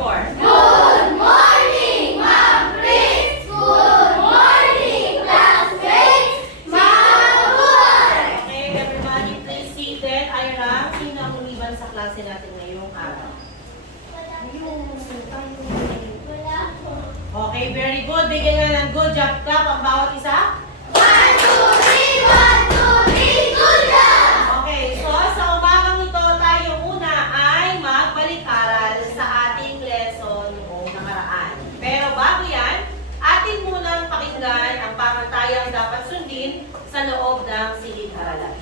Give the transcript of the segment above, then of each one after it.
4. Good morning, Ma'am Chris! Good morning, classmates! Mabuhay! Okay, everybody, please seated. Ira, sino ang umiban sa klase natin ngayong araw? Okay, very good. Bigyan nga ng good job clap ang bawat isa. 1, 2, 3, 1, 2, 3, good job! Okay, so sa umagang ito, tayo muna ay magbalik-aral sa ating lesson noong nakaraan. Pero bago yan, atin munang pakinggan ang pamantayang dapat sundin sa loob ng silid-aralan.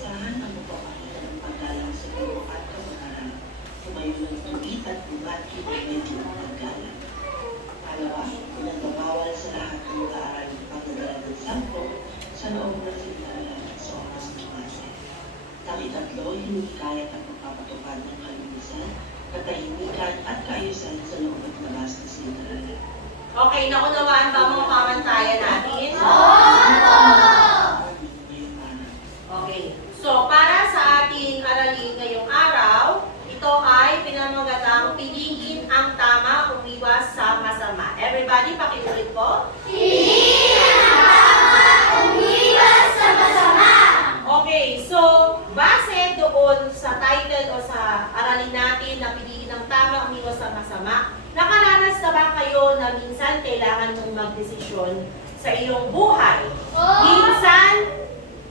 Saan ang mapapakita ng paggalang sa iyo at kamag-aral? Tumayo ng tubig at bumati ay medyo paggalang. Palawa, pinagbabawal sa lahat ng mag-aaral ng pagdadala ng sampo sa loob ng silid-aralan sa oras ng klase. Tatlo, hinihikayat ang pagpapatupad ng kalinisan, katahimikan at kaayusan sa loob at labas ng silid-aralan. Okay, naunawaan ba mga pamantayan natin? Okay. So, para sa ating aralin ngayong araw, ito ay pinamagatang piliin ang tama, umiwas sa masama. Everybody, pakiulit po. Piliin ang tama, umiwas sa masama! Okay, so, base doon sa title o sa aralin natin na piliin ang tama, umiwas sa masama, nakaranas na ba kayo na minsan kailangan mong magdesisyon sa iyong buhay? Minsan,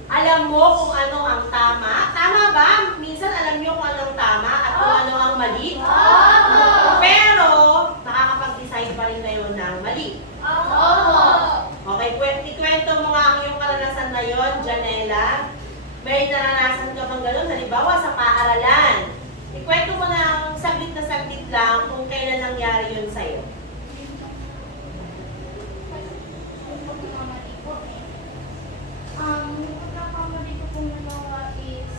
alam mo kung ano ang tama. Tama ba? Minsan alam niyo kung ano ang tama at kung ano ang mali. Pero, nakakapag-decide pa rin kayo ng mali. Okay, ikwento mo nga ang iyong karanasan na yon, Janela. May naranasan ka bang gano'n? Halimbawa, sa paaralan. Ikwento mo na saglit na saglit lang kung kailan nangyari yun sa'yo. Pagkakamali ko pong nagawa is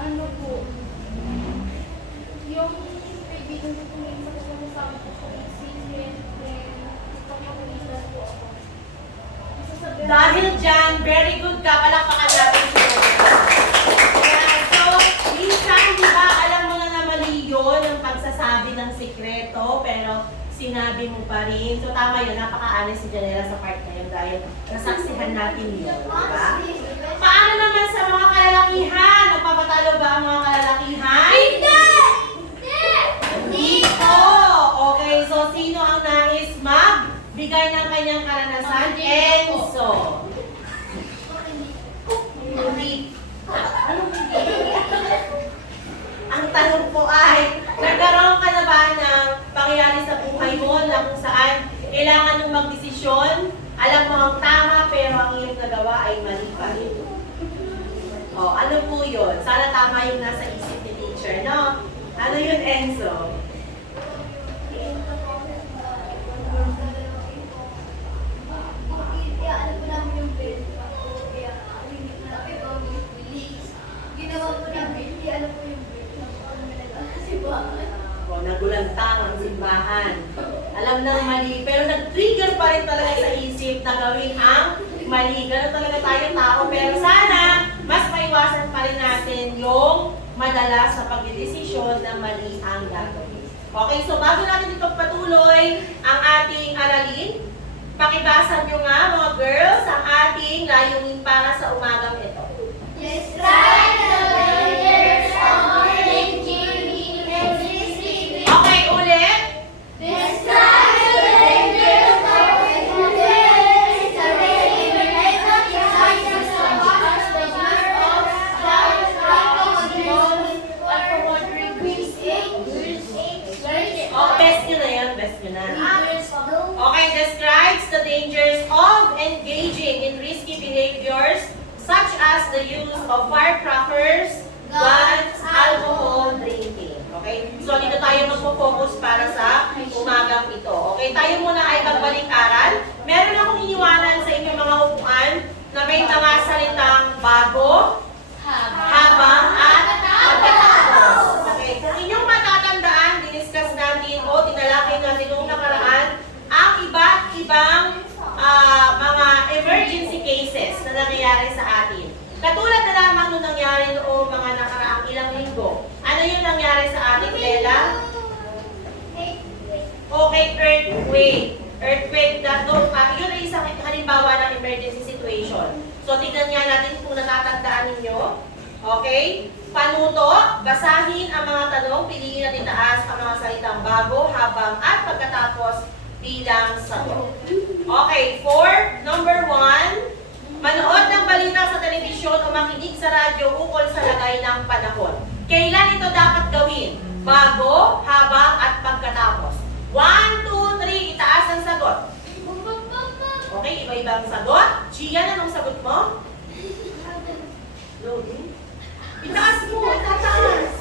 ano po, yung kaibigan ko pong yung pagkasasabi ko po yung secret, then pagkakulitan po ako. Sasabihin Dahil dyan, very good ka, palakpakan natin si Janela. Ayan, so, minsan, di ba, alam mo na mali yun ang pagsasabi ng sikreto, pero sinabi mo pa rin. So, tama yun, napaka-honest si Janela sa part na yun dahil nasaksihan natin yun, di ba? Paano naman sa mga kalalakihan? Nagpapatalo ba ang mga kalalakihan? Dito! Okay, so sino ang nais magbigay ng kanyang karanasan? Enzo. Hindi. Anong hindi? Ang tanong po ay, nagkaroon ka na ba ng pangyayari sa buhay mo na kung saan kailangan mong magdesisyon, alam mo ang tama pero ang iyong nagawa ay mali pa rin? O, ano po yun? Sana tama yung nasa isip ni teacher, no? Ano yun, Enzo? Alam ko namin yung bed ako, kaya hindi ko namin bago yung police. Ginawa ko namin, hindi alam ko yung bed ako kasi bakit? O, nagulantang ang simbahan. Alam ng mali, pero nag-trigger pa rin talaga sa isip na gawin ang mali. Ganun talaga tayong tao, pero sana mas maiwasan pa rin natin yung madalas sa pagdedesisyon na mali ang gagawin. Okay, so bago natin ipagpatuloy ang ating aralin, pakibasa nyo nga mga girls ang ating layunin para sa umagang ito. Describe the dangers of drinking and sleeping. Okay, ulit. Describe the dangers of drinking and Oh, best nyo na yan, best nyo na. Okay, describes the dangers of engaging in risky behaviors such as the use of firecrackers, guns, alcohol, drinking. Okay? So, dito tayo magpo-focus para sa umagang ito. Okay? Tayo muna ay magbalik-aral. Meron akong iniwanan sa inyong mga upuan na may mga salitang bago, habang, at pagkatapos. Okay? Kung inyong matatandaan, diniscuss natin o tinalakay natin noong nakaraan ang iba't ibang mga Earthquake na doon. Yun ay isang halimbawa ng emergency situation. So, tignan nga natin kung natatandaan ninyo. Okay? Panuto, basahin ang mga tanong, piliin at itaas ang mga salitang bago, habang, at pagkatapos bilang sagot. Okay, number 1, manood ng balita sa telebisyon o makinig sa radyo ukol sa lagay ng panahon. Kailan ito dapat gawin? Bago, habang, at pagkatapos. 1, 2, 3, itaas ang sagot. Okay, iba-ibang sagot. Gian, anong sagot mo? Loading. Itaas mo, tataas.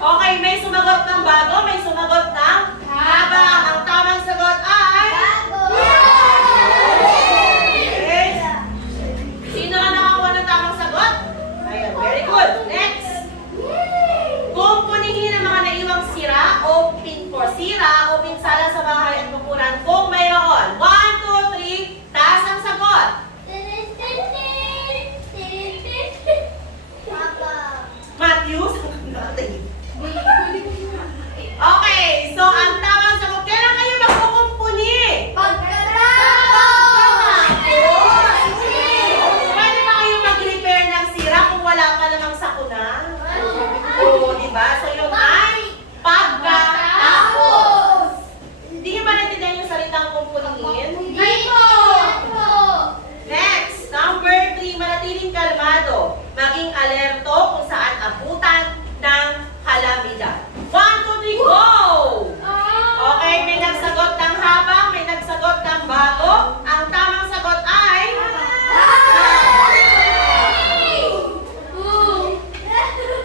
Okay, may sumagot ng bago, may sumagot ng habang. Ang tamang sagot ay... Okay. Sino ang nakakuha ng tamang sagot? Ayan, very good. Next. Kung punihin ang mga naiwang sira o pinsala sa bahay at bukuran kung mayroon. 1, 2, 3, taas ang sagot. Matthew, okay, so ang tamang sagot, kailan kayo magkukumpuni? Pwede ba kayo mag-repair ng sira kung wala pa namang sakuna? Oo, diba? So yung ay pagkatapos. Hindi nyo ba natindihan yung salitang kumpunihin? Next, number 3, manatiling kalmado. Maging alerto kung saan abutan ng kalamidad. 1, 2, 3, go! Okay, may nagsagot ng habang, may nagsagot ng bago. Ang tamang sagot ay...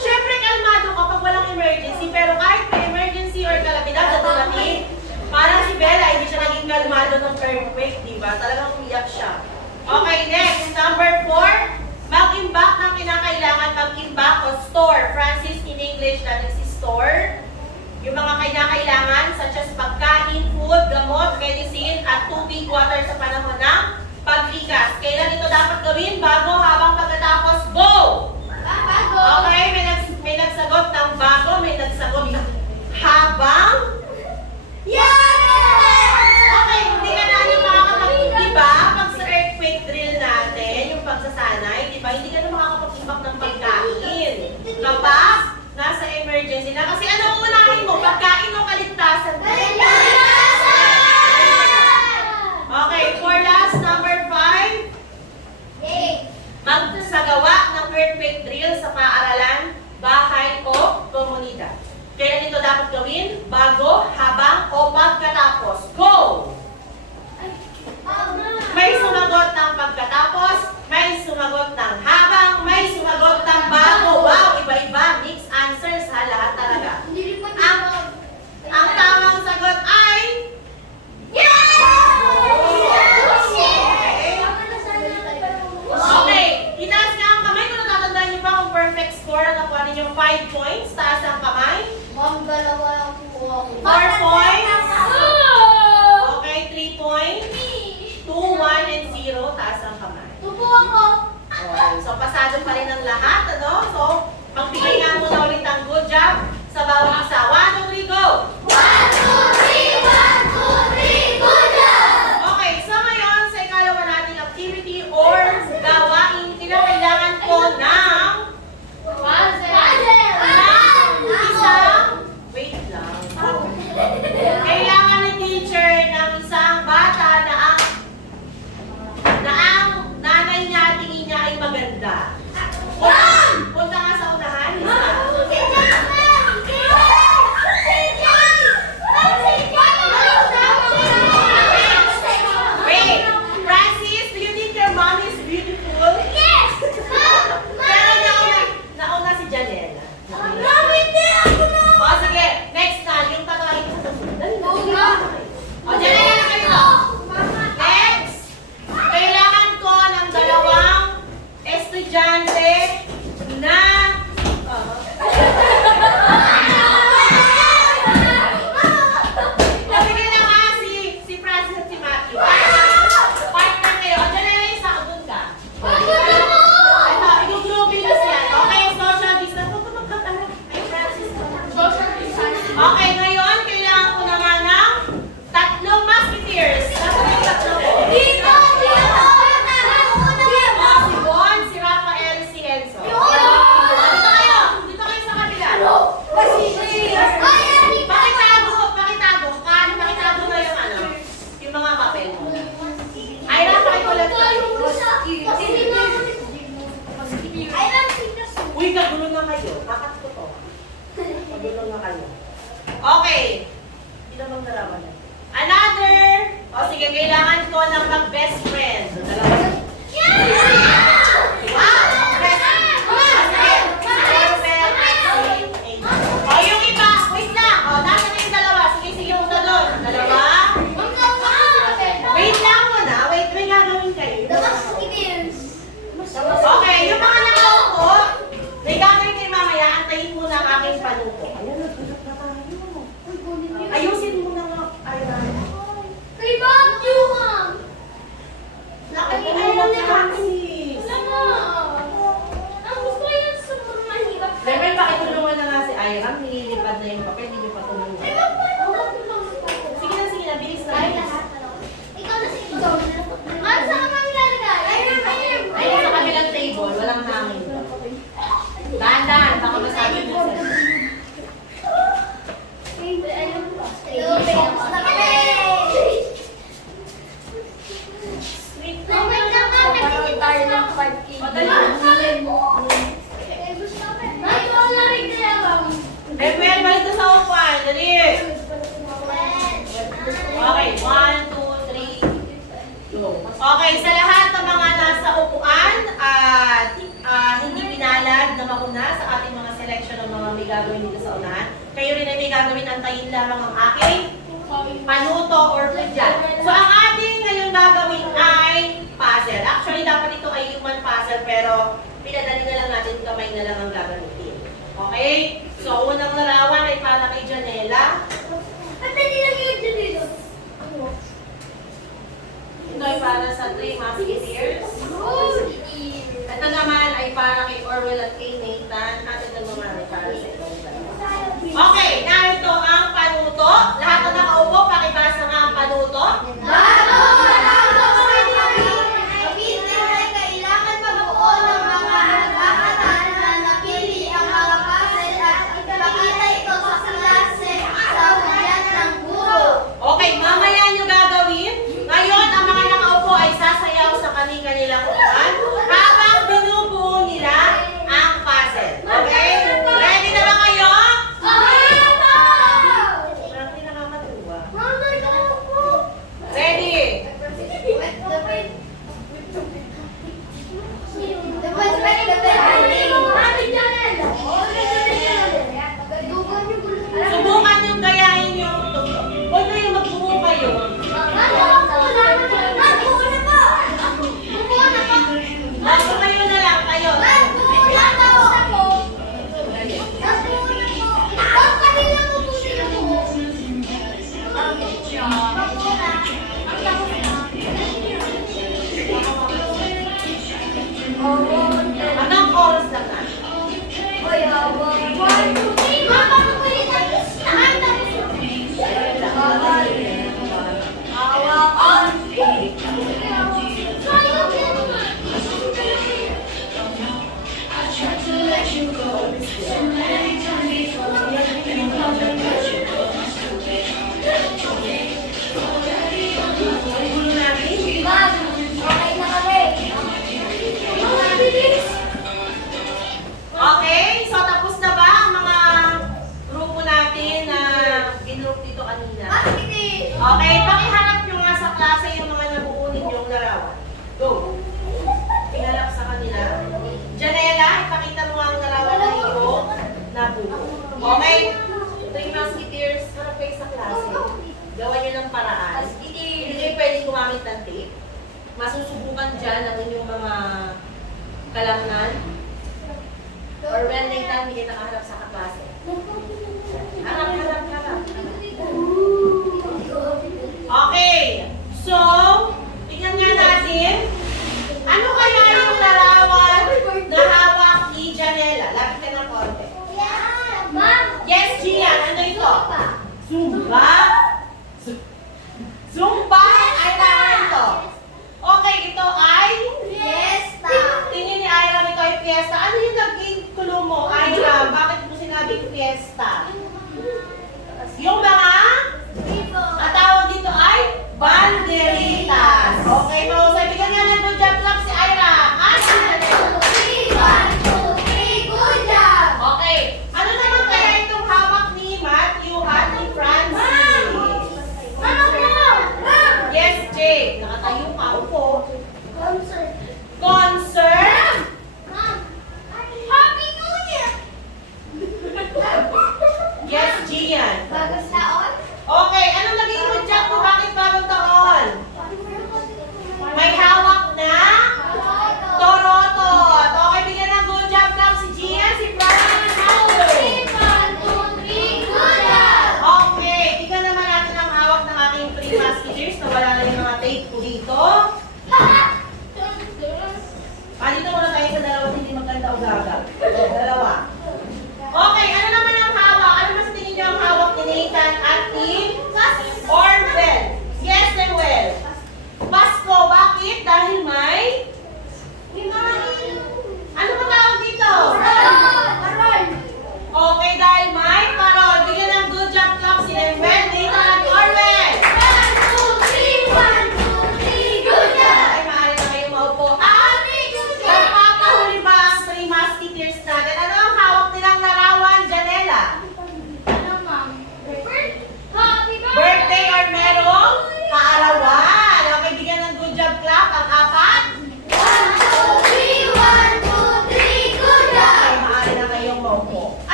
Siyempre, kalmado kapag walang emergency, pero kahit may emergency or kalamidad na dumating, parang si Bella, hindi siya naging kalmado ng earthquake, di ba? Talagang umiyak siya. Okay, next, number 4, mag-imbak ng kinakailangan, mag-imbak o store. Francis, in English, that is store. Yung mga kinakailangan, such as pagkain, food, gamot, medicine, at tubig, water sa panahon ng paglikas. Kailan ito dapat gawin? Bago, habang, pagkatapos, go! Okay, may nagsagot ng bago, may nagsagot ng habang. Okay, hindi ka natin makakapag-iba pag sa earthquake drill natin, yung pagsasanay, di ba? Hindi ka na makakapag-imbak ng pagkain. Kapag nasa emergency na. Kasi ano ang unahin mo? Pagkain o kaligtasan? Okay, for last, number 5. Magsagawa ng earthquake drill sa paaralan, bahay o komunidad. Kailan ito dapat gawin? Bago, habang, o pagkatapos. Go! May sumagot ng pagkatapos, may sumagot ng habang, may sumagot ng bago. Wow, iba-iba. Mixed answers ha, lahat talaga. Ang tamang sagot ay... Okay, itaas nga ang kamay kung natatandaan niyo pa kung perfect score ang nakuha ninyo 5 points. Taas ang kamay. 4 points. Okay, 3 points. 2, 1, and 0. Taas ang kamay. Okay, so pasado pa rin ang lahat, ano? So, magbigay nga muna ulit ang good job sa bawat isa. 1, 2, 3, go! Okay, so ngayon sa ikalawa nating activity or gawain, kinakailangan ko ng isang, wait lang. Kailangan ni teacher ng isang bata na ang nanay niya tingin niya ay maganda. kagulo na kayo. Kakat ko to. Kagulo na kayo. Okay. Hindi naman naraman na. Another. O sige, kailangan ko ng mag-best friend. Dalawa. Best friend. O yung iba, wait lang. O, nasa na yung dalawa. Sige, yung doon. Dalawa. Wait lang muna. Wait, may gagawin kayo. Okay, yung mga nakaupo, may gagawin kayo mamaya, antayin muna ang aking panuko. Ayan, nagulap na tayo. Ayusin mo na nga. Ayan. Level, pakitulungan na nga si Iram. Nililipad na yung papel, hindi nyo pa tulungan. Sige na, bilis na. Ayun sa kabilang table, walang hangin. Dahan-dahan, baka masabi mo sa'yo. Well, balik na sa upuan. Dali. Okay, 1, 2, 3, go. Okay, sa lahat ng mga nasa upuan at hindi pinalad na mauna sa ating mga selection ng mga may gagawin dito sa unahan, kayo rin ay may gagawin, antayin lamang ang aking panuto or pudyan. So, ang ating ngayon gagawin ay puzzle. Actually, dapat ito ay human puzzle, pero pinadali na lang natin, kamay na lang ang gagamitin. Okay? So, unang larawan ay para kay Janela. Ito ay para sa 3 musketeers. Ito naman ay para kay Orwell at kay Nathan. At ito naman ay para sa itong dalawa. Okay, narito ang panuto. Lahat na nakaupo, pakibasa nga ang panuto. Okay, mamaya nyo gagawin. Ngayon, ang mga nakaupo ay sasayaw sa kanilang upuan habang binubuo nila ang puzzle. Okay? Ready na ba kayo? Parang hindi nakakatuwa. Ready? Subukan yung gayahin yung tugtog. Huwag na yung magbuo kayo. Kayo na lang, kayo. Hanggang oras lang na. Gulo natin. Okay, so tapos na ba ang mga grupo natin na ginroup dito kanina? Okay, pakiharap nyo nga sa klase yung mga nabuunin yung larawan. Go! Pinalap sa kanila. Janela, ipakita mo ang larawan na iyong nabuo. Okay? 3 musketeers, harap kayo sa klase. Gawa nyo ng paraan. Hindi kayo pwedeng gumamit ng tape. Masusubukan dyan ang inyong mga kalamnan. Or when Nathan, hindi kayo nakaharap sa kaklase. Harap. Okay. So, tingnan nga natin. Ano kaya yung larawan na hawak ni Janela? Lapit ka ng konti. Yes, Gian. Ano ito? Zumba? Zumba ay naman ito. Okay, ito ay? Tingin ni Ira, ito ay fiesta. Ano yung naging clue mo, Ira? Bakit mo sinabing fiesta? Yung mga katawag dito ay banderitas. Okay, mahusay. Bigyan nga ng good job clap si Ira. Good job!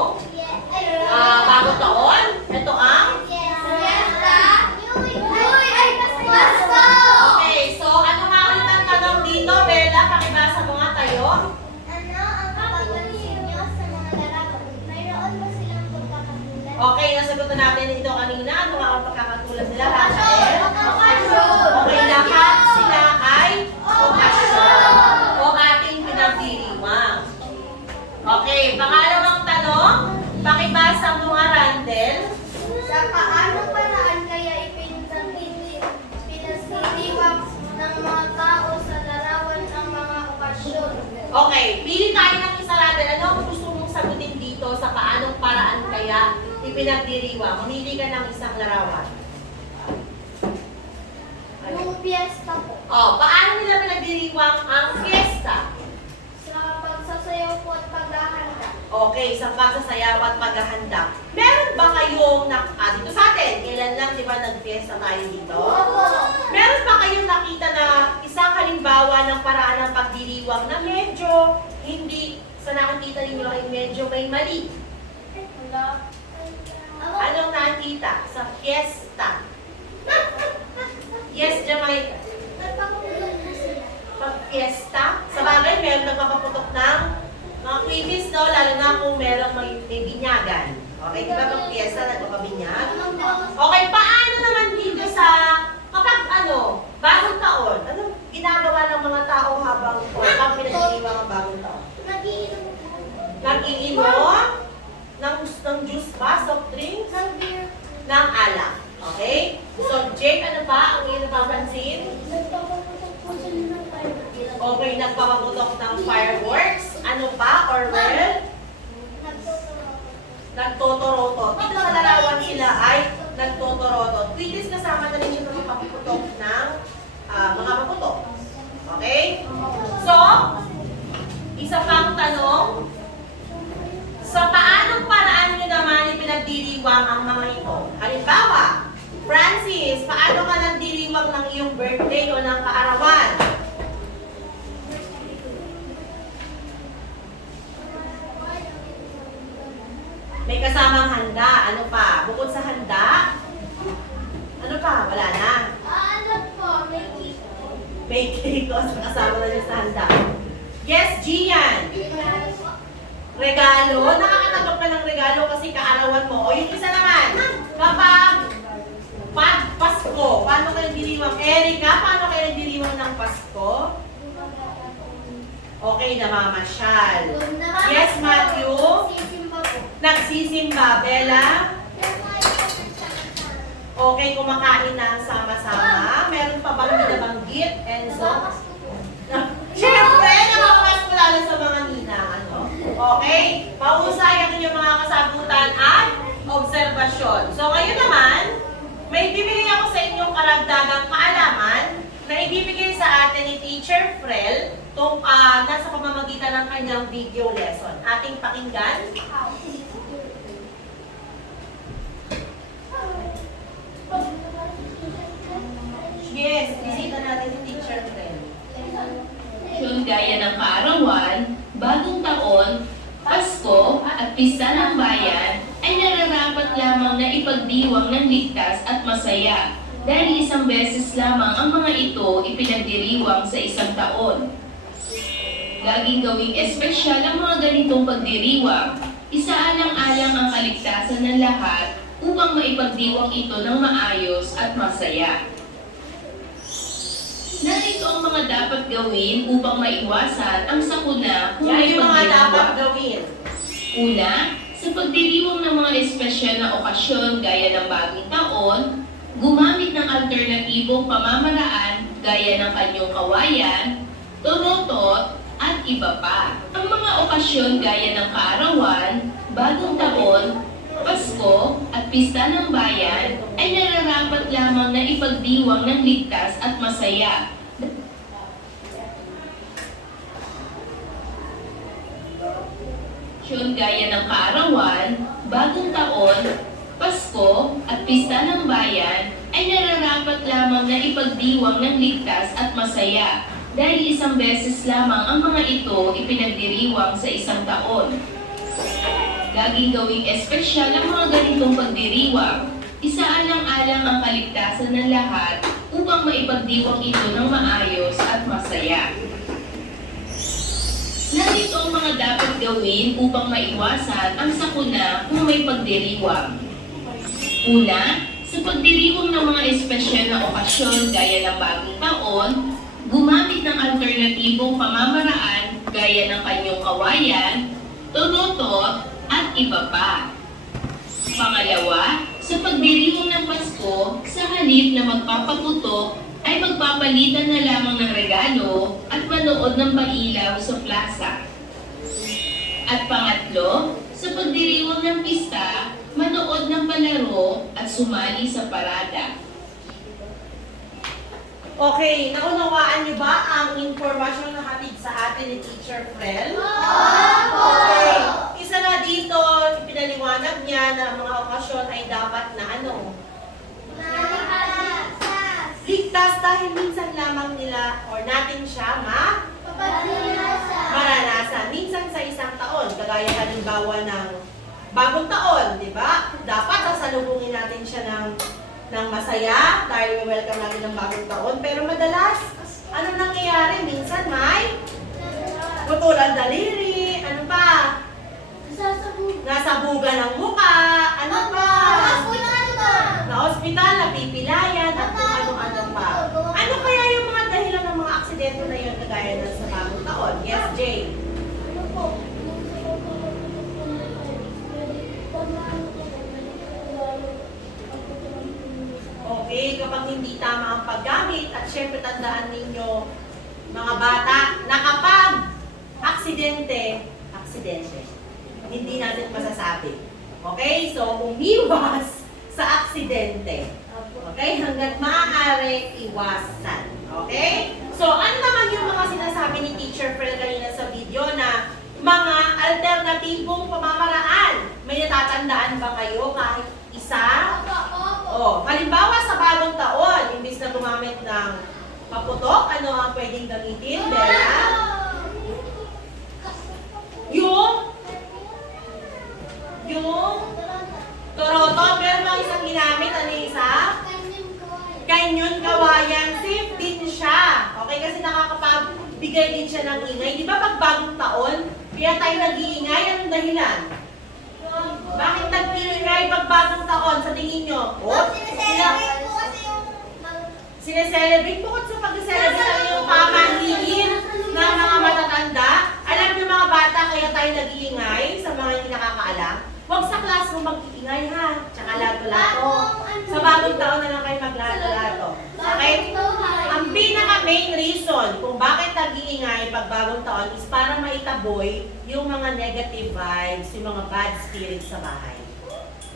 ngayong bagong taon. Ito ang okay, so ano nga ulit ang tanong dito, Bella? Pakibasa mo nga tayo. Okay, nasagot na natin ito kanina. Ano nga ang pagkakatulad nila? Rafael? Okay, lahat sila ay okasyon o ating pinagdiriwang. Okay, pangalawang tanong. Pakibasa mo nga, Randel. Sa paanong paraan kaya pinasiriwang ng mga tao sa larawan ang mga okasyon? Okay, pili tayo ng isa, Randel. Ano ang gusto mong sagutin dito sa paanong paraan kaya ipinagdiriwang? Mamili ka ng isang larawan. Yung piyesta po. Oh, paano nila pinagdiriwang ang fiesta? Sa pagsasayaw po at paghahanda. Okay, sa pagsasayaw at paghahanda. Meron ba kayong dito sa atin? Kailan lang, di ba, nag-fiesta tayo dito? Meron ba kayong nakita na isang halimbawa ng paraan ng pagdiriwang na medyo hindi, sa nakikita ninyo ay medyo may mali? Wala. Anong nakita sa fiesta? Yes, Jamaica. Nagpapakulong na sila. Pag-fiesta, sa bagay, meron nagpapaputok ng mga quizzes, no? Lalo na kung meron may binyagan. Okay, di ba pag-fiesta, nagpapabinyag? Okay, paano naman dito sa, kapag bagong taon, ano ginagawa ng mga tao habang, o pag pinagdiriwang ang bagong taon? Nagiinom po. Nag-iinom ng juice ba, soft drinks, Ng beer. ng alak. Okay? So, Jake, ano pa ang iyong napapansin? Nagpapakulong po sila ng fire. Okay, nagpapaputok ng fireworks. Ano pa? Or well, nagtotoroto. Dito sa larawan sila ay nagtotoroto. Tweetis kasama na rin yung papuputok ng mga paputok. Okay? So, isa pang tanong. Sa paanong paraan nyo naman ipinagdiriwang ang mga ito? Halimbawa, Francis, paano ka nagdiriwang ng iyong birthday o ng kaarawan? May kasamang handa. Ano pa? Bukod sa handa, ano pa? Wala na. Ano po? May cake po. May cake o kasama na niya sa handa. Yes, Gian. Regalo. Nakakatanggap ka ng regalo kasi kaarawan mo. O yung isa naman, kapag Pasko, paano kayo diriwang? Erika, paano kayo diriwang ng Pasko? Okay, namamasyal. Yes, Matthew. Sisimba po. Nagsisimba. Bella? Okay, kumakain na sama-sama. Meron pa bang binabanggit? Enzo? Siyempre, nakakamas ko lalo sa mga ninang. Okay? Pausay ang inyong mga kasagutan at obserbasyon. So, ngayon naman, may bibigay ako sa inyong karagdagang kaalaman na ibibigay sa atin ni Teacher Frel nasa pamamagitan ng kanyang video lesson. Ating pakinggan. Yes, bisita natin si Teacher Frel. Yung gaya ng kaarawan, bagong taon, Pasko at Pista ng Bayan ay nararapat lamang na ipagdiwang ng ligtas at masaya dahil isang beses lamang ang mga ito ipinagdiriwang sa isang taon. Laging gawing espesyal ang mga ganitong pagdiriwang, isaalang-alang ang kaligtasan ng lahat upang maipagdiwang ito ng maayos at masaya. Narito ang mga dapat gawin upang maiwasan ang sakuna kung Yan may yung mga dapat pagdiriwang. gawin. Una, sa pagdiriwang ng mga espesyal na okasyon gaya ng bagong taon, gumamit ng alternatibong pamamaraan gaya ng kanyong kawayan, torotot, at iba pa. Ang mga okasyon gaya ng kaarawan, bagong taon, Pasko at Pista ng Bayan ay nararapat lamang na ipagdiwang ng ligtas at masaya. Gaya ng kaarawan, bagong taon, Pasko at Pista ng Bayan ay nararapat lamang na ipagdiwang ng ligtas at masaya dahil isang beses lamang ang mga ito ipinagdiriwang sa isang taon. laging gawing espesyal ang mga ganitong pagdiriwang. Isaalang-alang ang kaligtasan ng lahat upang maipagdiwang ito ng maayos at masaya. Narito ang mga dapat gawin upang maiwasan ang sakuna kung may pagdiriwang. Una, sa pagdiriwang ng mga espesyal na okasyon gaya ng bagong taon, gumamit ng alternatibong pamamaraan gaya ng kanyang kawayan, torotot, at iba pa. Pangalawa, sa pagdiriwang ng Pasko, sa halip na magpapaputok, ay magpapalitan na lamang ng regalo at manood ng pailaw sa plaza. At pangatlo, sa pagdiriwang ng pista, manood ng palaro at sumali sa parada. Okay, naunawaan niyo ba ang impormasyon na hatid sa atin ni Teacher Frel? Okay. Isa na dito, ipinaliwanag niya na ang mga okasyon ay dapat na ano? Ligtas dahil minsan lamang nila or natin siya maranasan. Minsan sa isang taon, kagaya halimbawa ng bagong taon, di ba? Dapat sasalubungin natin siya ng masaya dahil welcome natin ng bagong taon. Pero madalas, ano nangyayari? Minsan may putulan daliri, ano pa? Nasabugan ng muka, ano pa? Na ospital, napipilayan, at kung ano-ano pa. Ano kaya yung mga dahilan ng mga aksidente na yun kagaya ng sa bagong taon? Yes, Jay? Okay, kapag hindi tama ang paggamit, at syempre tandaan ninyo, mga bata, na kapag aksidente, hindi natin masasabi. Okay, so umiwas sa aksidente. Okay, hanggat maaari, iwasan. Okay? So, ano naman yung mga sinasabi ni Teacher Frel kanina sa video na mga alternatibong pamamaraan? May natatandaan ba kayo kahit isa? Oh, halimbawa sa bagong taon, imbis na gumamit ng paputok, ano ang pwedeng gamitin? Bella? Yung torotot, pero mga isang ginamit, ano yung isa? Kanyon kawayan, safe din siya. Okay, kasi nakakapagbigay din siya ng ingay. Di ba pag bagong taon, kaya tayo nag-iingay, anong dahilan? Bakit nag-iingay pag bagong taon sa tingin nyo? Sineselebrate bukod sa pag-celebrate yung pamahiin ng mga matatanda. Alam niyo mga bata, kaya tayo nag-iingay sa mga hindi nakakaalam. Huwag sa classroom mag-iingay ha. Tsaka lato-lato. Sa bagong taon na lang kayo maglato-lato. Okay? Ang pinaka-main reason kung bakit nag-iingay pag bagong taon is para maitaboy yung mga negative vibes, yung mga bad spirits sa bahay.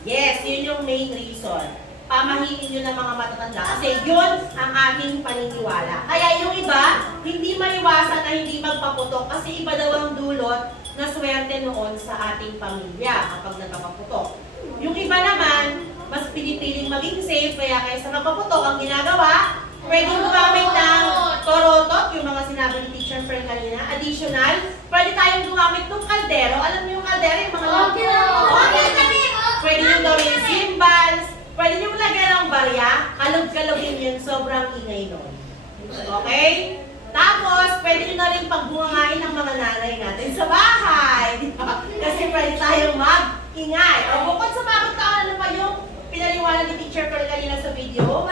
Yes, yun yung main reason. Pamahiin nyo ng mga matatanda kasi yun ang ating paniniwala. Kaya yung iba, hindi maiwasan na hindi magpaputok kasi iba daw ang dulot na swerte noon sa ating pamilya kapag nagpaputok. Yung iba naman, mas pinipiling maging safe kaya kaysa magpaputok ang ginagawa, pwedeng gumamit ng torotot, yung mga sinabi ni Teacher Frel kanina, additional, pwede tayong gumamit ng kaldero. Alam niyo yung kaldero, yung mga pwede nyo gawin cymbals, pwede nyo lagyan ng barya, kalog-kalogin yun, sobrang ingay nun. Okay? Tapos, pwede nyo na rin pagbungain ng mga nanay natin sa bahay. Di ba? Kasi pwede tayong mag-ingay. O bukod sa bagong taon, ano pa yung pinaliwanag ni Teacher Frel kanina sa video?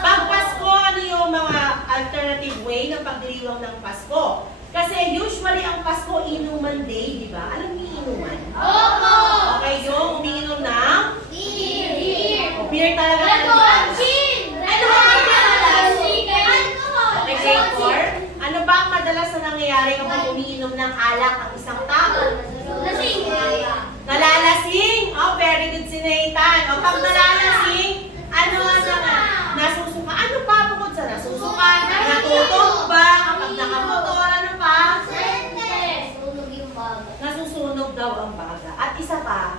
Pag Pasko, ano yung mga alternative way ng pagdiriwang ng Pasko? Kasi usually ang Pasko, inuman day, di ba? Alam niyo inuman? Okay, yung umiinom ng beer talaga. Ano ba ang madalas? Okay, grade 4. Ano ba ang madalas na nangyayari kapag umiinom ng alak ang isang tao? Nalalasing. Oh, very good si Nathan. O pag nalalasing, ano nga nasusuka? Ano pa bukod sa nasusuka? Natutog ba? Kapag nakamotor, ano pa? Nasusunog daw ang baga. At isa pa,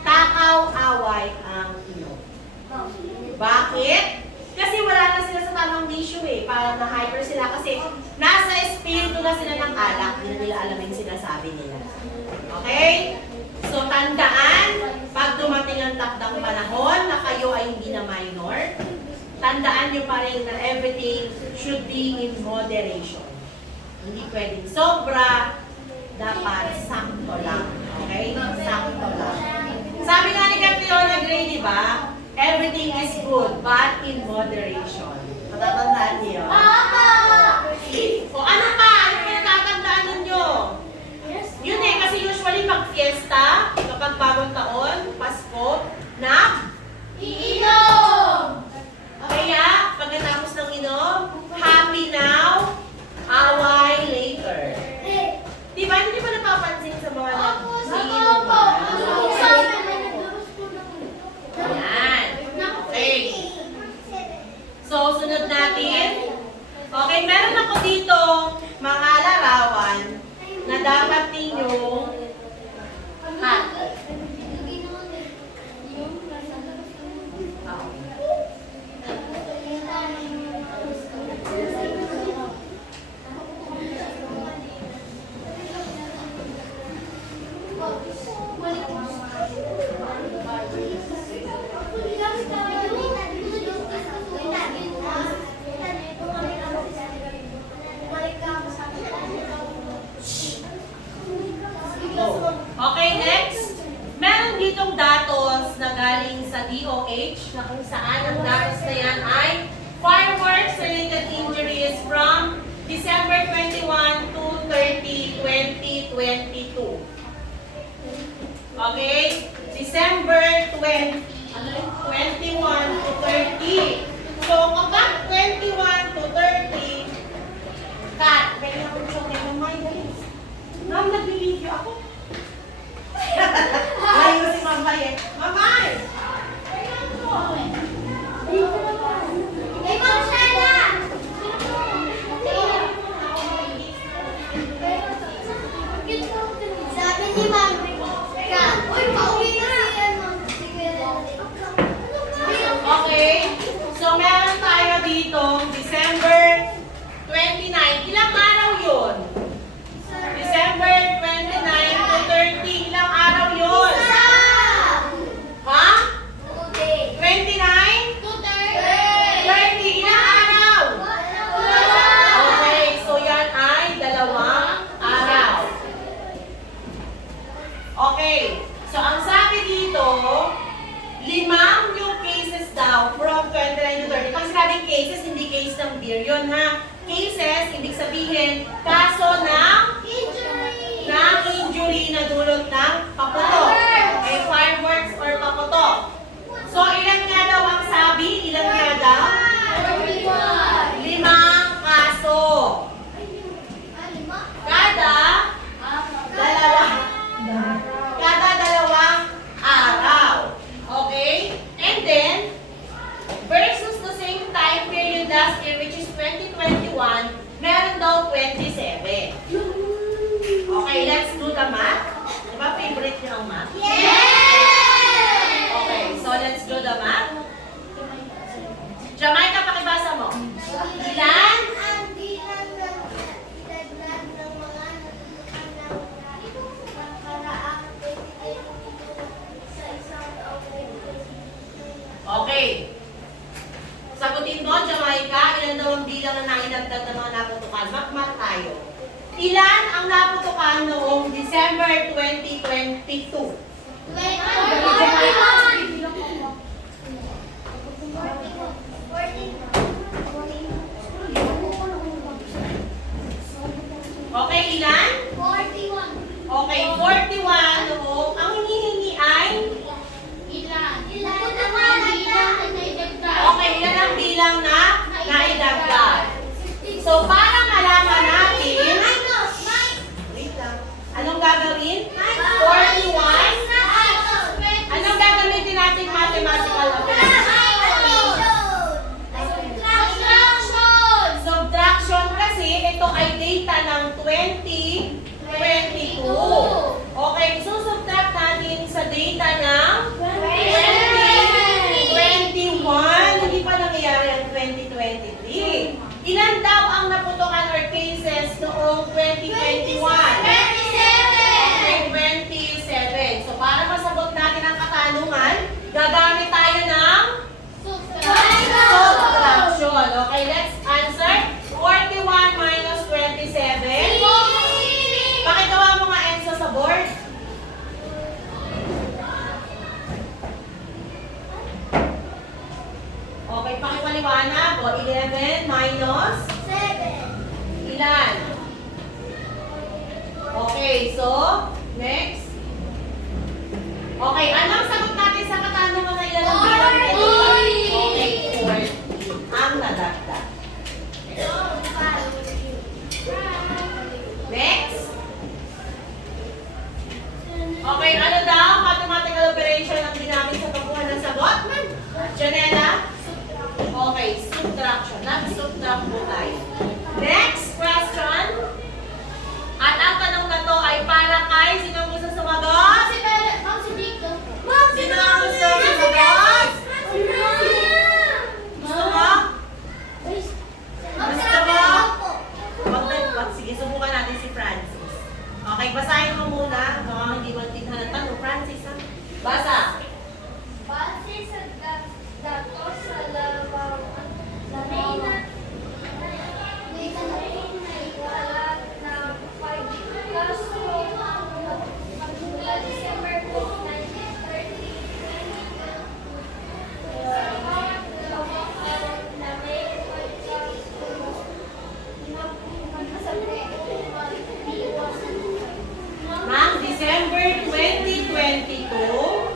takaw away ang inom. Bakit? Kasi wala na sila sa tamang issue eh. Parang na-hyper sila kasi nasa espiritu na sila ng alak. Hindi na nila alam yung sinasabi nila. Okay? So, tandaan, pag dumating ang takdang panahon na kayo ay hindi na minor, tandaan nyo pa rin na everything should be in moderation. Hindi pwedeng sobra, dapat sakto lang. Okay? Sakto lang. Sabi nga ni Catriona Gray, di ba? Everything is good, but in moderation. Matatandaan niyo. O ano pa? Ano pa natatandaan ninyo? Yun eh, kasi usually pag fiesta, kapag bagong taon, Pasko, Iinom! kaya pagkatapos ng inom, happy now, away later. Di ba? Hindi ba napapansin sa mga nag-iinuman? Ayan. Okay. So, sunod natin. Okay, meron ako dito mga larawan na dapat ninyong Okay, next. Meron ditong datos na galing sa DOH na kung saan ang datos na yan ay fireworks-related injuries from December 21 to 30, 2022. Okay? December 21 to 30. So, kapag 21 to 30, cut. Kaya ako siya kay Mamay. Ma'am, nag-video ako. Ayaw si Mamay eh. Mamay! Ma'am Shella! Sabi ni Ma'am, uy, pauwi na si Okay. So, meron tayo dito December 29. Ilang araw yun? December 29 to 30. Ilang araw yun? Ha? 29? 30. Ilang araw? Okay. So, yan ay 2 araw. Okay. So, ang sabi dito, 5 new cases daw from 29 to 30. Pag sinabing cases, hindi case ng beer yun ha. Cases, ibig sabihin, kaso ng injury na dulot ng paputok. Okay, fireworks or paputok. So, ilan nga daw ang sabi? Ilan nga daw? 5 kaso. Kada 2 araw. Okay? And then, versus the same time period last year, which is 2021, meron daw 27. Okay, let's do the math. Diba favorite niyo ang math? Okay, so let's do the math. Jamaica, pakibasa mo. Ilan? Okay. Sagutin mo, Jamaica, ilan daw ang bilang na naidagdag ng mga naputukan? Makmak tayo. Ilan ang naputukan noong December 2022? Okay, ilan? 41. Okay, 41 noong ang hinihingi ay? Okay, ilan ang bilang na naidagdag? So, para malaman natin, wait lang, anong gagawin? 41 maliwanag. O, 11 minus 7. ilan? Okay, so, next. Okay, anong sagot natin sa katanungan na ilan ang bilang Okay, 40 ang nadagdag. Next. Okay, ano daw? Mathematical operation ang ginamit sa pagkuha ng sagot? Janela? Okay, subtraction. Nag-subtract po tayo. Next question. At ang tanong na to ay para kay sino gusto sumagot? Sino ang gusto sumagot? Gusto mo? Gusto mo? Sige, subukan natin si Francis. Okay, basahin mo muna. Baka hindi mo tinhan ng tanong. Francis, ha? Basa. Base sa datos sa lamang wala ng 5 kaso magmula December 1930 na may 5 kaso Ma'am, December 2022.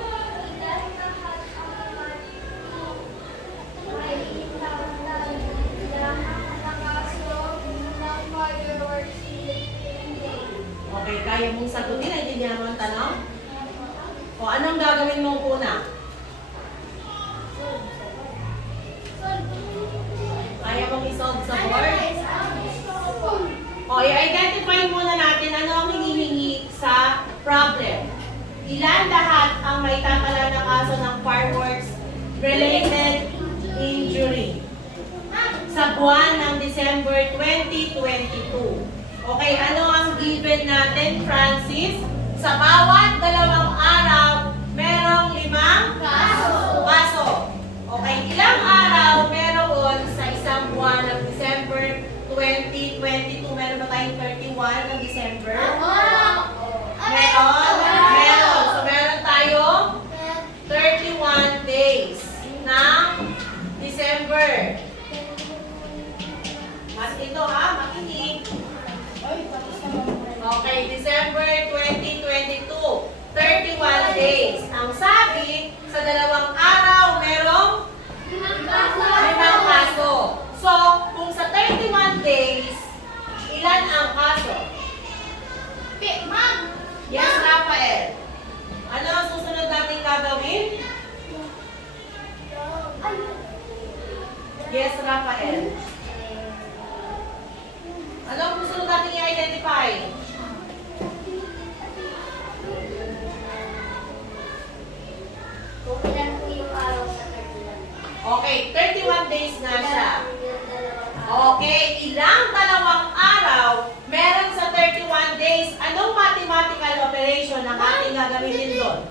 Okay, kaya mong sagutin. Naintindihan mo ang tanong? O, anong gagawin mong una? Kaya mong isolve sa board? O, i-identify muna natin ano ang hinihingi sa problem. Ilan lahat ang may tatala na kaso ng fireworks-related injury sa buwan ng December 2022? Okay, ano ang given natin, Francis? Sa bawat dalawang araw, merong 5 kaso. Okay, ilang araw meron sa isang buwan ng December 2022? Meron ba tayong 31 ng December? Meron? Meron. So, meron tayong 31 days ng December. Mas ito ha, makinig. Okay, December 2022, 31 days. Ang sabi, sa dalawang araw, merong 5 kaso. So, kung sa 31 days, ilan ang kaso? Ma'am! Yes, Rafael. Ano ang susunod natin gagawin? Yes, Rafael. Ano ang susunod natin i-identify? Kung ilan po yung araw sa 31? Okay, 31 days na siya. Okay, ilang dalawang araw meron sa 31 days? Anong mathematical operation ang ating gagamitin doon?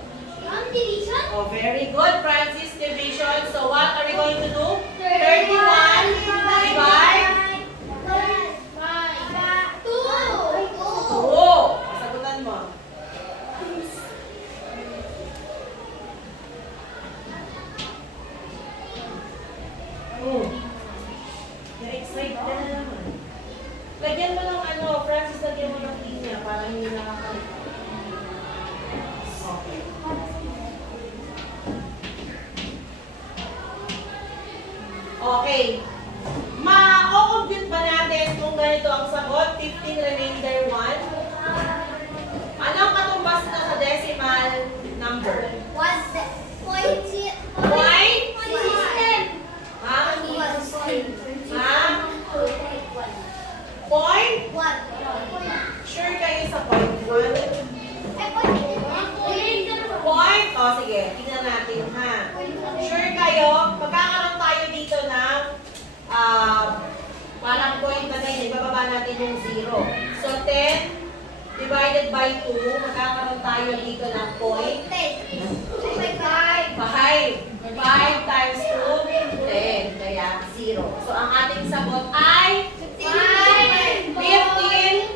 Ang division? Oh, very good, Francis. Division. So, what are we going to do? 31 divide 2. Sagutan mo. Na-excite ka na naman. Lagyan mo ng ano, Francis, lagyan mo ng linya para hindi nakakalita. Okay. Okay. Ma-compute ba natin kung ganito ang sagot? 15 remainder 1? Anong katumbas na sa decimal number? Point? Ha? Ha? Point? Sure kayo sa point 1? Point? O sige, tingnan natin ha. Sure kayo, magkakaroon tayo dito ng parang point na din, ibababa natin yung 0. So 10 divided by 2, magkakaroon tayo dito ng point. 5 times 2, 10. Kaya 0. So ang ating sagot ay 15.5.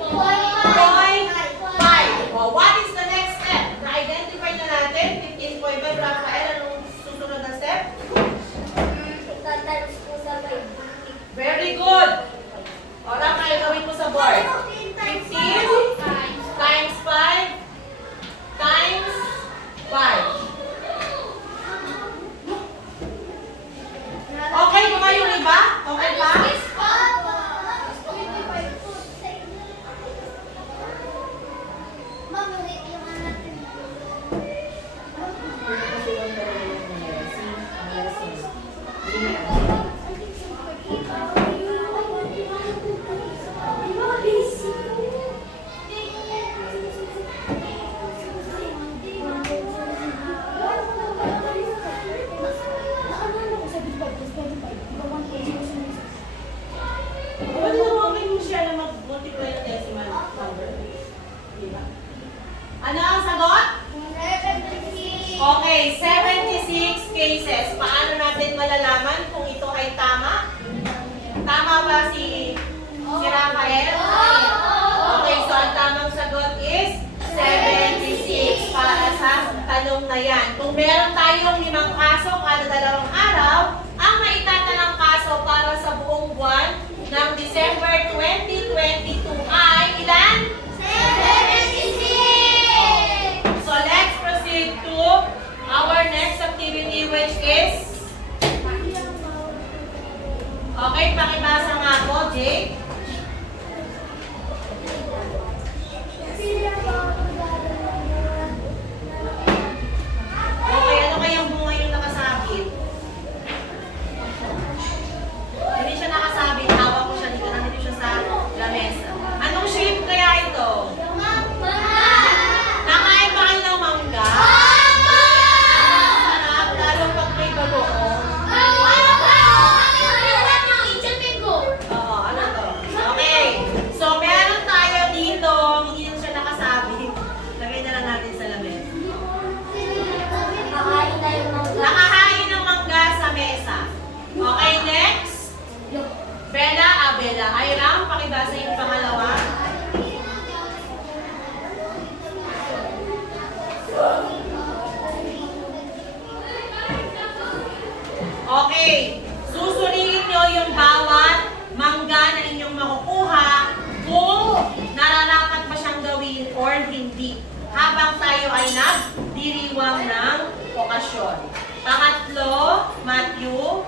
Oh, what is the next step? Na-identify na natin, 15.5. Rafael, anong susunod na step? Tatalos po sa Okay, 76 cases. Paano natin malalaman kung ito ay tama? Tama ba si Rafael? Okay, so ang tamang sagot is 76 para sa tanong na yan. Kung meron tayong 5 kaso kada 2 araw, ang maitatanang kaso para sa buong buwan ng December 2022 ay ilan? 76! So let's proceed to our next activity, which is... Okay, pakibasa nga po, Jake. Okay, ano kayang bunga yung nakasabit? Hindi siya nakasabit, hawak ko siya dito, nandito siya sa lamesa. Anong shape kaya ito? Nakain ba kayo ng mangga? Sarap, lalo pag may bagoong. Oo, ano to? Okay, so meron tayo dito, hindi na siya nakasabit. Lagay na lang natin sa lamesa. Nakahain ng mangga sa mesa. Okay, next. Bella, Bella. Hiram, pakibasa yung pangalawa. Okay. Susuriin nyo yung bawat mangga na inyong makukuha kung nararapat ba siyang gawin or hindi. Habang tayo ay nagdiriwang ng okasyon. Pangatlo, Matthew.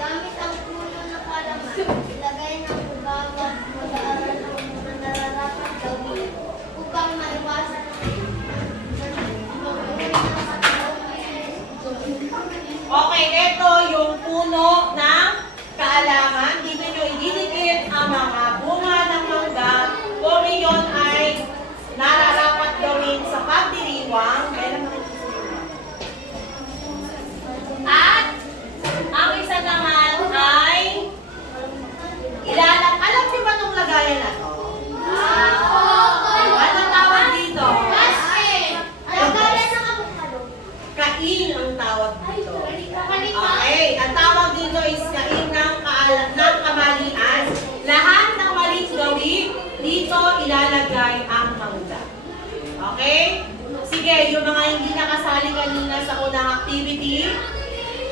Gamit ang puno ng kalaman, ilagay ng bawat mag-aaral ng mga nararapat gawin upang maiwasan ang Okay, ito yung puno ng kaalaman. Dito nyo ididikit ang mga bunga ng mangga kung iyon ay nararapat gawin sa pagdiriwang. At ang isa naman ay alam niyo ba itong lagayan na to? Anong tawag dito? Kain ang tawag dito. Okay, ang tawag dito is kain ng kamalian. Lahat ng maling gawin, dito ilalagay ang mangga. Okay? Sige, yung mga hindi nakasali kanina sa unang activity,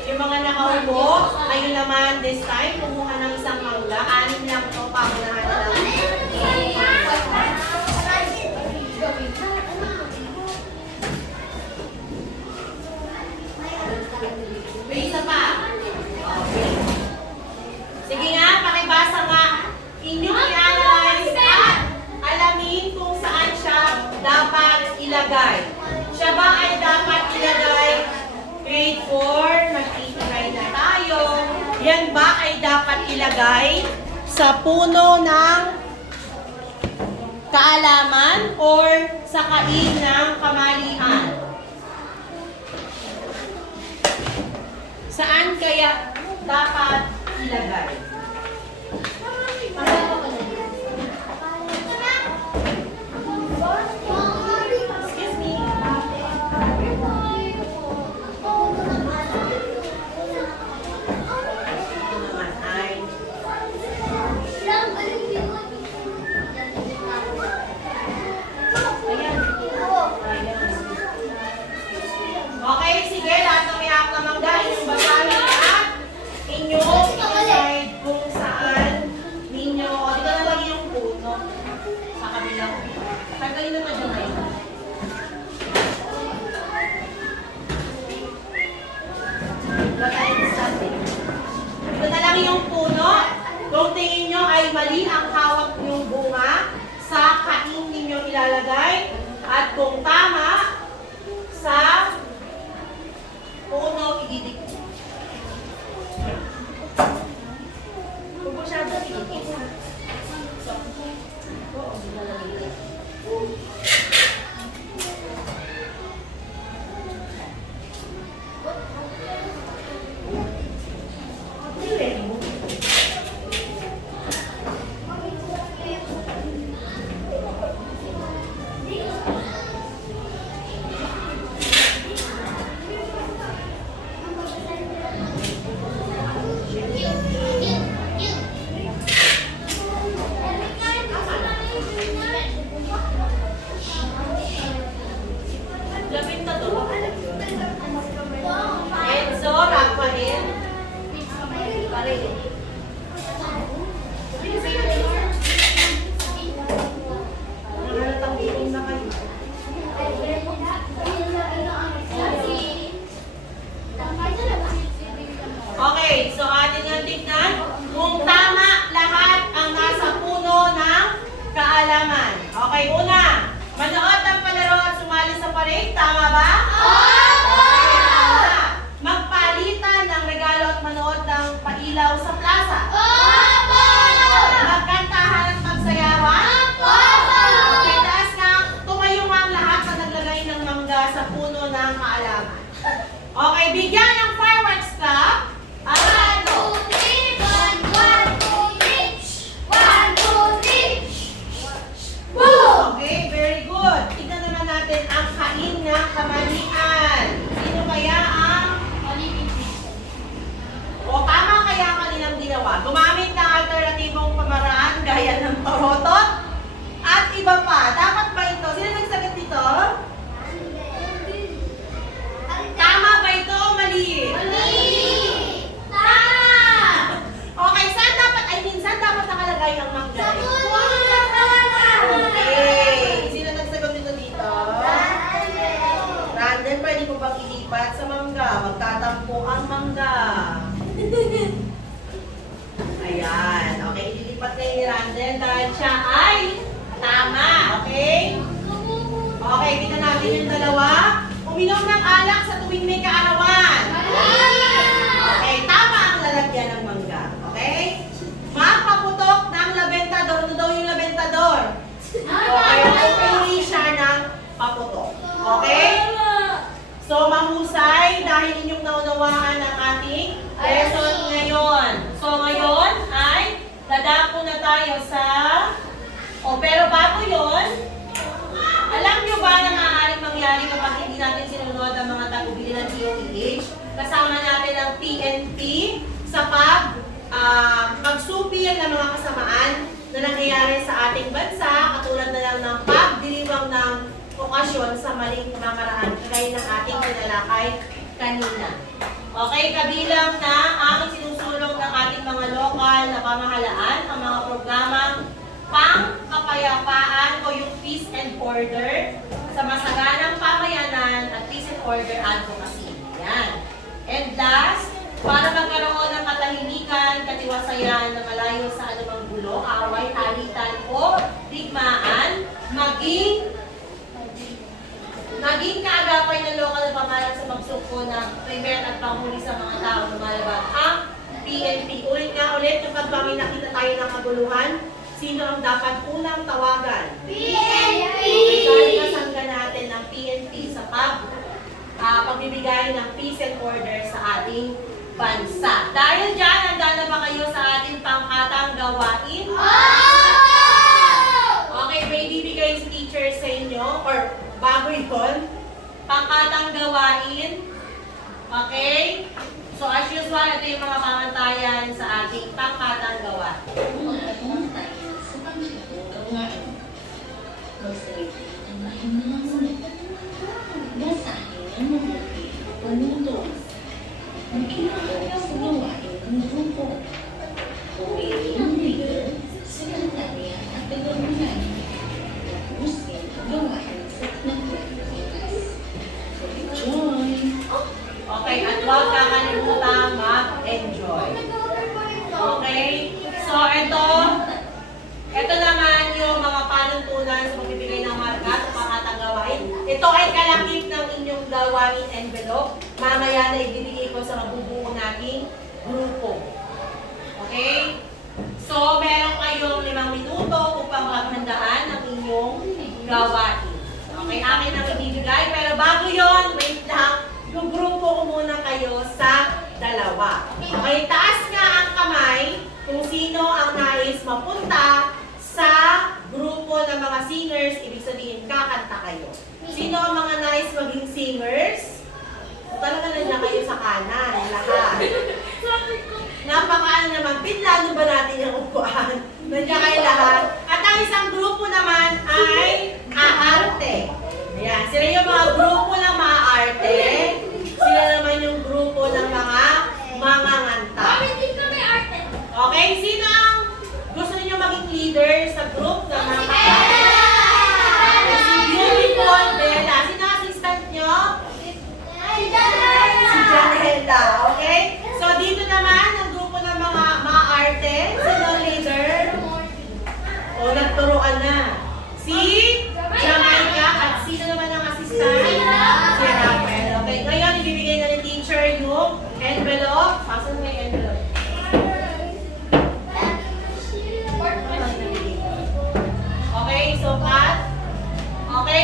yung mga nakaupo, ayun naman this time, kumuha ng isang mangga. 6 lang ito, pangunahan na lang. May isa pa. Okay. Sige nga, pakibasa nga. Inyong i-analyze at alamin kung saan siya dapat ilagay. Siya ba ay dapat ilagay grade 4, nag-try na tayo. Yan ba ay dapat ilagay sa puno ng kaalaman or sa kain ng kamalian? Saan kaya dapat ilagay? Excuse me. Ito naman ay okay, sige, lahat ng may hawak na mangga, inyong basahin at inyong i-decide kung saan ninyo, dito na lang yung puno sa kabilang. Tanggalin na siya ngayon. Dito na lang yung puno. Kung tingin nyo ay mali ang hawak yung bunga, sa kain ninyo ilalagay. At kung tama, sa puno ididikit. Kung po siya ididikit. parade, tama ba? Opo! Tama. Magpalitan ng regalo at manood ng pailaw sa plaza. Opo! Magkantahan at magsayawan. Opo! Okay, taas nga, tumayo nga ang lahat na naglagay ng mangga sa puno ng kaalaman. Okay, bigyan ng fireworks club. Arado. Okay, very good. Tignan naman natin ang kain ng kamalian. Sino kaya ang... O tama kaya ang kanilang ginawa? Gumamit ng alternatibong pamaraan gaya ng torotot at iba pa. Dapat ba ito? Sino nagsagot dito? Tama ba ito o mali? Okay, saan dapat, saan dapat nakalagay ang mangga? Okay. Sino nagsagot dito? Random, pwede ko bang ilipat sa mangga? Magtatampo ang mangga. Ayan. Okay, ililipat kayo ni Random dahil siya ay tama. Okay? Okay, kita natin yung dalawa. Uminom ng alak sa tuwing may kaarawan. Okay, tama ang lalagyan ng mangga. Okay? Magpaputok ng labentador. Ano daw yung labentador? Okay, pupili siya ng paputok. Okay? So, mahusay dahil inyong naunawaan ang ating lesson ngayon. So, ngayon ay dadako na tayo sa... pero bago yon, alam nyo ba na maaaring mangyari kapag hindi natin sinunod ang mga tagubili ng DOTH? Kasama natin ang PNP sa pagsupil ng mga kasamaan na nangyayari sa ating bansa, katulad na lang ng pagdiriwang ng okasyon sa maling pamamaraan, kagaya ng ating pinalakay kanina. Okay, kabilang na ang sinusulong ng ating mga lokal na pamahalaan, ang mga programang pang-kapayapaan o yung peace and order sa masaganang pamayanan at peace and order advocacy. Yan. And last, para magkaroon ng katahimikan, katiwasayan na malayo sa anumang gulo, away, alitan o digmaan, maging kaagapay ng lokal na pamahalaan sa pagsugpo ng prevent at panghuli sa mga tao na malabag ang PNP. Ulit, kapag ba may nakita tayo ng kaguluhan, sino ang dapat unang tawagan? PNP! Okay, kasangga natin ng PNP sa pagbibigay ng peace and order sa ating bansa. Dahil dyan, handa na ba kayo sa ating pangkatang gawain? Okay, may bibigay si teacher sa inyo, or bago yun, pangkatang gawain. Okay? So as usual, ito yung mga pamantayan sa ating pangkatang gawain. Umaharap tayo sa pangkatang gawain. Magsalita ng mahinang salita. Basahin ang mabuti ang panuto. Magkilala sa gawain ng grupo. Pumili ng leader, sekretarya at tagamunan. Tapusin ang gawain sa tinagpapalitas. Enjoy! Okay, at huwag kakalimutan mag-enjoy. Okay? So, ito naman yung mga panuntunan sa pagbibigay ng marka sa pangkatang gawain. Ito ay kalakip ng inyong gawain envelope. Mamaya na ibibigay ko sa mabubuo nating grupo. Okay? So, meron kayong 5 minuto upang maghandaan ng inyong gawain. Okay, akin ang ibibigay. Pero bago yon, wait lang. Gugrupo ko muna kayo sa dalawa. Okay, taas nga ang kamay kung sino ang nais mapunta sa grupo ng mga singers. Ibig sabihin, kakanta kayo. Sino ang mga nais maging singers? Talaga na kayo sa kanan, lahat. Napakaano naman, pinlano ba natin yung upuan? Nandiyan kayo lahat. At ang isang grupo naman ay aarte. Ayan, sila yung mga grupo ng maarte. Sila naman yung grupo ng mga manganganta. Okay, sino ang gusto niyo maging leader sa group ng mga Si Beautiful Bella. Sino ang assistant nyo? Si Janela. Okay? So, dito naman, ang grupo ng mga arte. Sino ang leader? O, nagturuan na. Si Jamaica.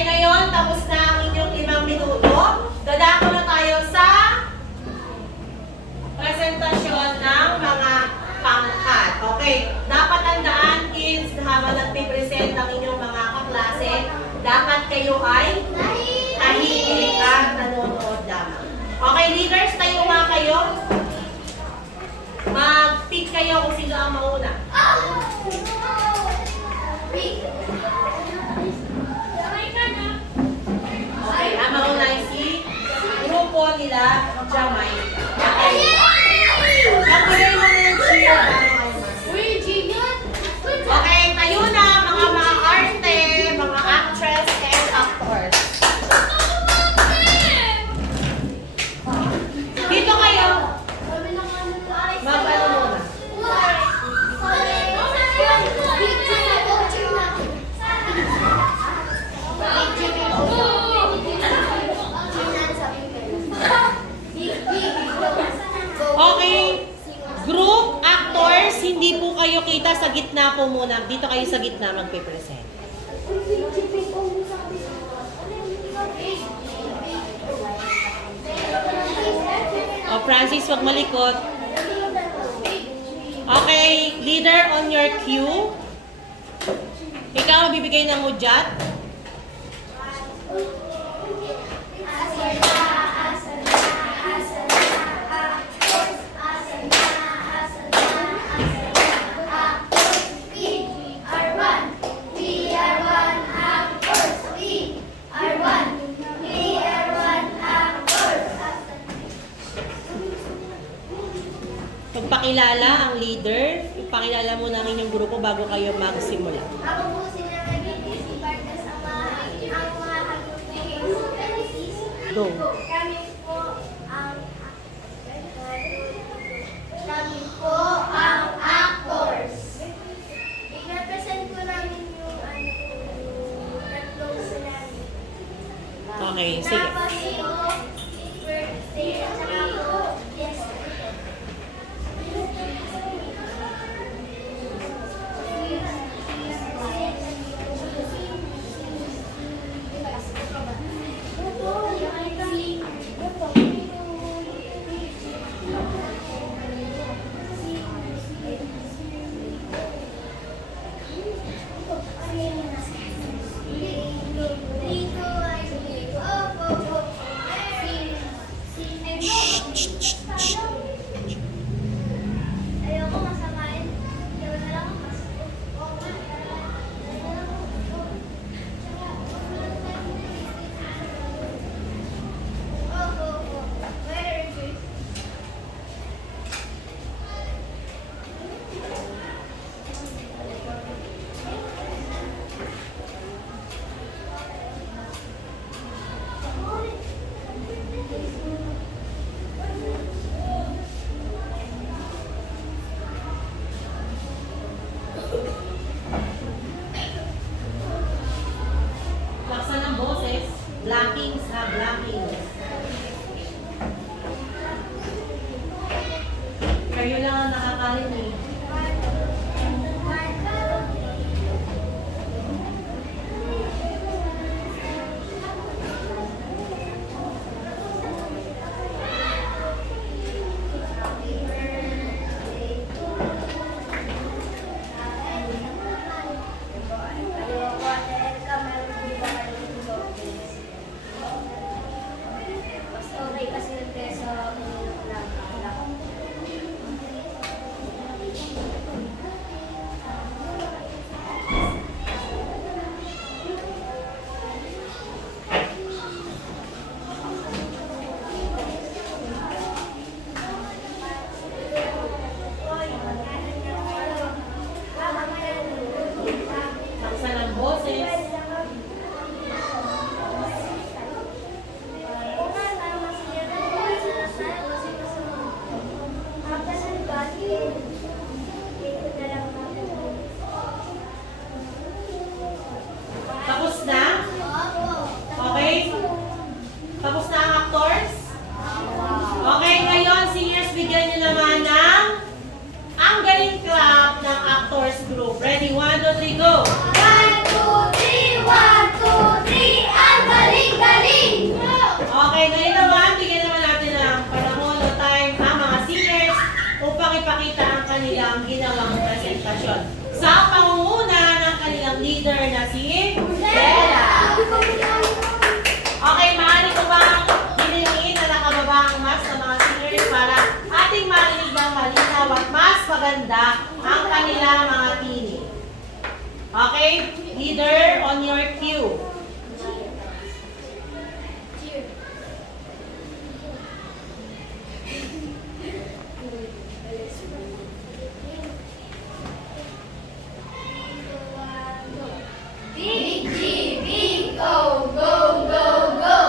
ngayon tapos na ang inyong 5 minuto. Dadako na tayo sa presentasyon ng mga pangkat. Okay, dapat tandaan kids na habang nagpipresent ang inyong mga kaklase, dapat kayo ay tahimik at nanonood lamang. Okay, leaders, tayo nga kayo. Mag-pick kayo kung sino ang mauna. Okay, ang mauna ay si grupo nila Jamaica. Okay. Magbigay mo na ng cheer. Okay, tayo na mga arte, mga actress and actors. Dito kayo. Mag-ano muna. Okay. Group actors, hindi po kayo kita sa gitna po muna. Dito kayo sa gitna magpe-present. O Francis, wag malikot. Okay, leader on your cue. Ikaw ang bibigay ng hudyat. Magpakilala ang leader. Ipakilala mo na ang inyong grupo bago kayo magsimula. Ako po sila naging si Bartas ang mga Go. Kami po ang actors. I-represent ko namin yung tatlong sinabi. Okay, sige. Tapos yung birthday at saka po yesterday. Ayoko masamain. Ayaw na lang mas. Where is it? Laksan ng boses. Blackings ha, blackings. Kayo lang ang nakakarinig. leader na si Bella. Okay, maaari ko bang hilingin na nakababa ang mask ng mga seniors para ating marinig ng malinaw at mas maganda ang kanilang mga tinig. Okay, leader, on your cue. Big G, big O, go, go, go.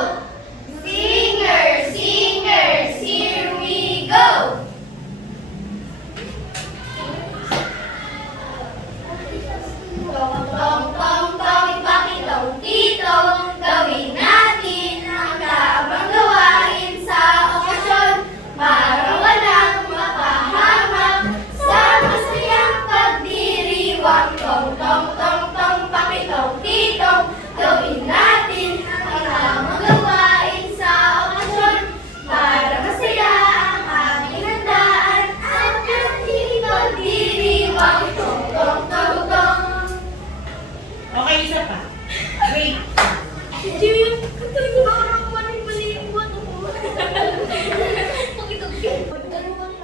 Singers, singers, here we go. Tong, tong, tong, tong, ipakitong titong, gawin natin ang tamang gawain sa okasyon para walang mapahamak sa masayang pagdiriwang. Tong, tong, tong, tong, pakitong titong, gawin natin ang tamang gawain sa okasyon para masaya ang ating handaan at ating pagdiriwang. Tong, tong, tong, tong. Okay, isa pa. Wait.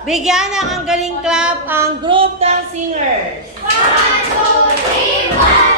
Bigyan ng ang galing clap ang group ng singers. 1, 2, 3, 1.